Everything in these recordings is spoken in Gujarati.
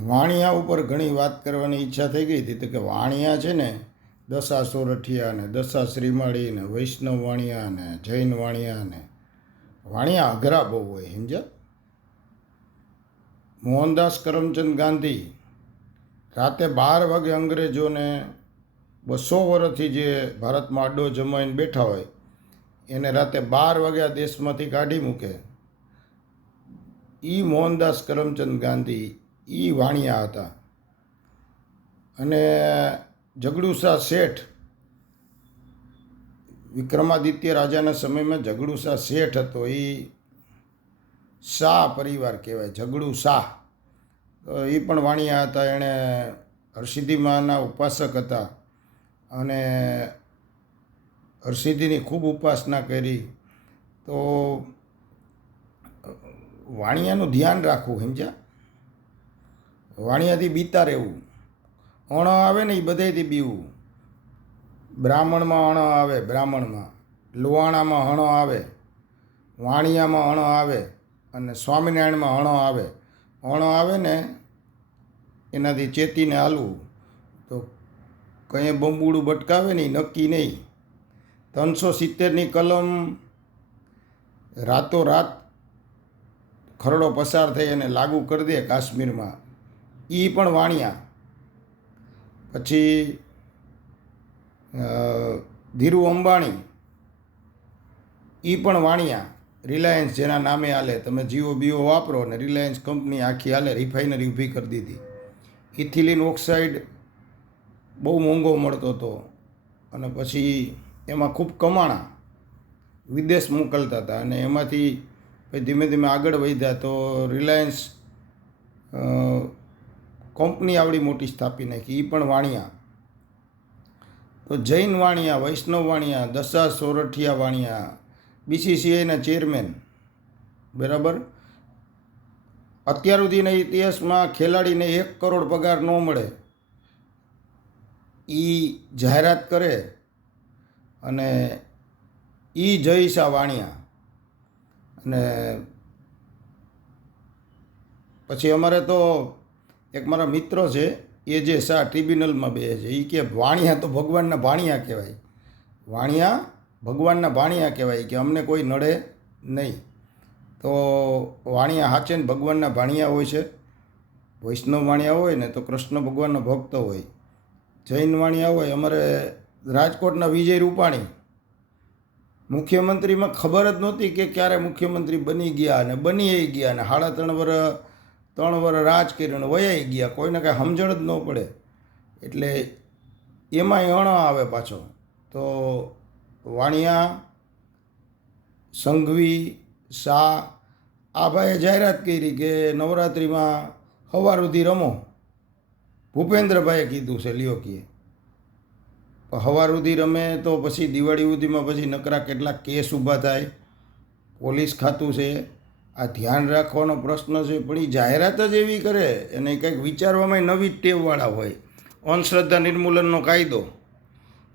વાણિયા ઉપર ઘણી વાત કરવાની ઈચ્છા થઈ ગઈ હતી તો કે વાણિયા છે ને, દશા સોરઠિયા ને, દશા શ્રીમાળી ને, વૈષ્ણવ વાણિયા ને, જૈન વાણિયા ને. વાણિયા અઘરા બહુ હોય, સમજ્યા? મોહનદાસ કરમચંદ ગાંધી રાતે બાર વાગે અંગ્રેજોને બસો વર્ષથી જે ભારતમાં અડ્ડો જમાઈને બેઠા હોય, એને રાતે બાર વાગ્યા દેશમાંથી કાઢી મૂકે. એ મોહનદાસ કરમચંદ ગાંધી એ વાણિયા હતા. અને ઝઘડુસા શેઠ, વિક્રમાદિત્ય રાજાના સમયમાં ઝઘડુસા શેઠ હતો. એ શાહ પરિવાર કહેવાય ઝઘડુ શાહ તો એ પણ વાણિયા હતા, એણે હરસિદ્ધિ માના ઉપાસક હતા અને હરસિદ્ધિની ખૂબ ઉપાસના કરી. તો વાણિયાનું ધ્યાન રાખવું, સમજ્યા? વાણિયાથી બીતા રહેવું. અણ આવે ને એ બધેથી બીવું. બ્રાહ્મણમાં અણ આવે, બ્રાહ્મણમાં. લુવાણામાં અણ આવે, વાણિયામાં અણ આવે અને સ્વામિનારાયણમાં અણ આવે. અણ આવે ને એનાથી ચેતીને હાલવું. તો કંઈ બંબુડું ભટકાવે નહીં નક્કી નહીં. ત્રણસો સિત્તેરની કલમ રાતોરાત ખરડો પસાર થઈ અને લાગુ કરી દે કાશ્મીરમાં. એ પણ વાણિયા. પછી ધીરુ અંબાણી એ પણ વાણિયા. રિલાયન્સ જેના નામે હાલે, તમે જીઓ બીઓ વાપરો અને રિલાયન્સ કંપની આખી હાલે, રિફાઇનરી ઊભી કરી દીધી. ઇથિલિન ઓક્સાઇડ બહુ મોંઘો મળતો હતો અને પછી એમાં ખૂબ કમાણા વિદેશ મોકલતા હતા અને એમાંથી ધીમે ધીમે આગળ વધ્યા તો રિલાયન્સ કંપની આવડી મોટી સ્થાપી નાખી એ પણ વાણિયા. તો જૈન વાણિયા, વૈષ્ણવ વાણિયા, દશા સોરઠિયા વાણિયા બીસીસીઆઈના ચેરમેન. બરાબર? અત્યાર સુધીના ઇતિહાસમાં ખેલાડીને એક કરોડ પગાર ન મળે. એ જાહેરાત કરે અને એ જયશા વાણિયા. અને પછી અમારે તો એક મારા મિત્રો છે, એ જે સા ટ્રિબ્યુનલમાં બે છે એ કે વાણિયા તો ભગવાનના ભાણિયા કહેવાય. વાણિયા ભગવાનના ભાણિયા કહેવાય કે અમને કોઈ નડે નહીં. તો વાણિયા હાચે ને ભગવાનના ભાણિયા હોય છે. વૈષ્ણવ વાણિયા હોય ને તો કૃષ્ણ ભગવાનનો ભક્ત હોય. જૈન વાણિયા હોય, અમારે રાજકોટના વિજય રૂપાણી. મુખ્યમંત્રીમાં ખબર જ નહોતી કે ક્યારે મુખ્યમંત્રી બની ગયા અને બની ગયા અને સાડા ત્રણ વર્ષ ત્રણ વર્ષ રાજ કર્યું વયાઈ ગયા. કોઈને કાંઈ સમજણ જ ન પડે. એટલે એમાંય અણ આવે પાછો. તો વાણિયા, સંઘવી, શાહ, આ ભાઈએ જાહેરાત કરી કે નવરાત્રિમાં હવાર સુધી રમો. ભૂપેન્દ્રભાઈએ કીધું છે લ્યોકીએ હવાર સુધી રમે તો પછી દિવાળી સુધીમાં પછી નકરા કેટલાક કેસ ઊભા થાય. પોલીસ ખાતું છે. આ ધ્યાન રાખવાનો પ્રશ્ન છે, પણ એ જાહેરાત જ એવી કરે અને કંઈક વિચારવામાં નવી ટેવવાળા હોય. અંધશ્રદ્ધા નિર્મૂલનનો કાયદો.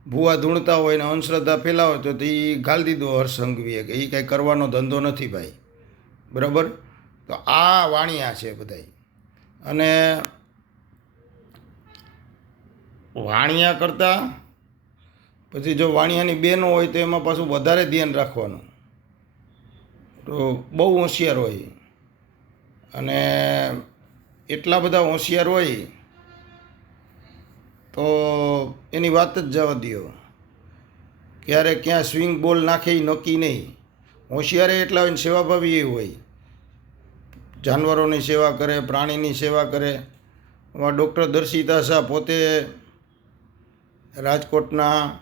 ભૂવા ધૂણતા હોય ને અંધશ્રદ્ધા ફેલાવે તો એ ગાલ દીધો હર્ષંઘવીએ કે એ કાંઈ કરવાનો ધંધો નથી ભાઈ. બરાબર? તો આ વાણિયા છે બધાય. અને વાણિયા કરતાં પછી જો વાણિયાની બેનો હોય તો એમાં પાછું વધારે ધ્યાન રાખવાનું. તો બહુ હોશિયાર હોય. અને એટલા બધા હોશિયાર હોય તો એની વાત જ જવા દો ક્યારે ક્યાં સ્વિંગ બોલ નાખે એ નક્કી નહીં. હોશિયારે એટલા હોય ને સેવાભાવી એ હોય. જાનવરોની સેવા કરે, પ્રાણીની સેવા કરે. એમાં ડૉક્ટર દર્શિતા શાહ પોતે રાજકોટના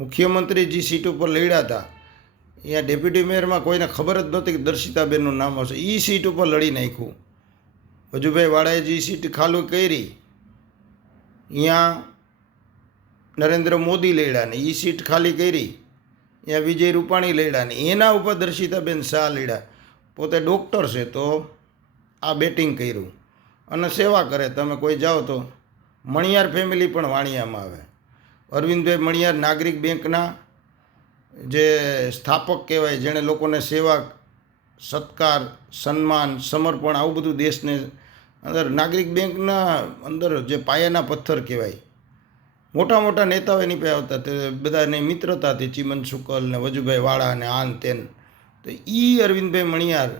મુખ્યમંત્રીજી સીટ ઉપર લડ્યા હતા. અહીંયા ડેપ્યુટી મેયરમાં કોઈને ખબર જ નહોતી કે દર્શિતાબેનનું નામ હશે. એ સીટ ઉપર લડી નાખ્યું. હજુભાઈ વાળાએ જે સીટ ખાલી કરી, અહીંયા નરેન્દ્ર મોદી લડ્યા ને એ સીટ ખાલી કરી, અહીંયા વિજય રૂપાણી લડ્યા ને એના ઉપર દર્શિતાબેન શાહ લડ્યા. પોતે ડૉક્ટર છે તો આ બેટિંગ કર્યું. અને સેવા કરે, તમે કોઈ જાઓ તો. મણિયાર ફેમિલી પણ વાણિયામાં આવે. અરવિંદભાઈ મણિયાર નાગરિક બેંકના જે સ્થાપક કહેવાય, જેણે લોકોને સેવા, સત્કાર, સન્માન, સમર્પણ, આવું બધું દેશને અંદર નાગરિક બેંકના અંદર જે પાયાના પથ્થર કહેવાય. મોટા મોટા નેતાઓ એની પાસે આવતા તે બધાને મિત્રતાથી ચિમન શુકલ ને વજુભાઈ વાળા ને આન તેન. તો એ અરવિંદભાઈ મણિયાર,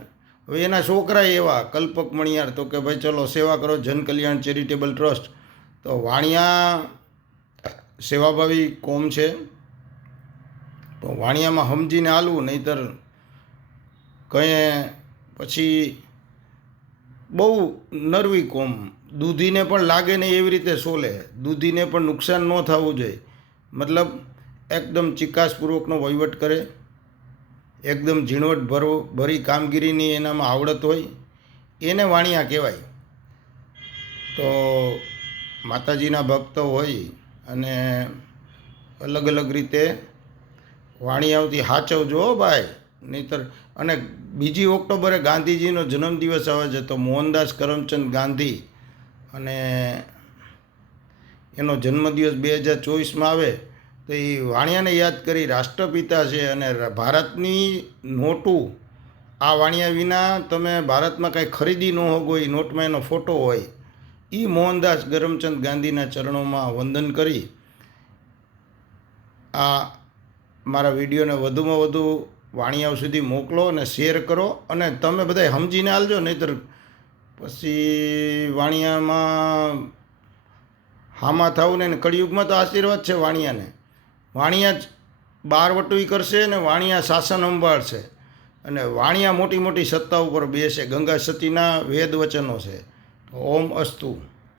હવે એના છોકરા એવા, કલ્પક મણિયાર તો કે ભાઈ ચલો સેવા કરો જનકલ્યાણ ચેરિટેબલ ટ્રસ્ટ. તો વાણિયા સેવાભાવી કોમ છે. તો વાણિયામાં સમજીને હાલવું નહીંતર કંઈ પછી બહુ નરવી કોમ. દૂધીને પણ લાગે નહીં એવી રીતે સોલે. દૂધીને પણ નુકસાન ન થવું જોઈએ. મતલબ એકદમ ચિકાસપૂર્વકનો વહીવટ કરે. એકદમ ઝીણવટ ભરો, ભરી કામગીરીની એનામાં આવડત હોય. એને વાણિયા કહેવાય. તો માતાજીના ભક્તો હોય અને અલગ અલગ રીતે વાણિયાઓથી હાચવજો હો ભાઈ. નહીતર, અને બીજી ઓક્ટોબરે ગાંધીજીનો જન્મદિવસ આવે છે, તો મોહનદાસ કરમચંદ ગાંધી અને એનો જન્મદિવસ બે હજાર ચોવીસમાં આવે, તો એ વાણિયાને યાદ કરી રાષ્ટ્રપિતા છે અને ભારતની નોટું આ વાણિયા વિના તમે ભારતમાં કાંઈ ખરીદી ન હોગો, એ નોટમાં એનો ફોટો હોય. એ મોહનદાસ કરમચંદ ગાંધીના ચરણોમાં વંદન કરી. આ મારા વિડીયોને વધુમાં વધુ વાણિયાઓ સુધી મોકલો અને શેર કરો અને તમે બધા સમજીને હાલજો નહીંતર પછી વાણિયામાં હામાં થવું ને કળિયુગમાં તો આશીર્વાદ છે વાણિયાને. વાણિયા જ બારવટુઈ કરશે અને વાણિયા શાસન સંભાળશે અને વાણિયા મોટી મોટી સત્તા ઉપર બેસે. ગંગા સતીના વેદ વચનો છે. ઓમ અસ્તુ.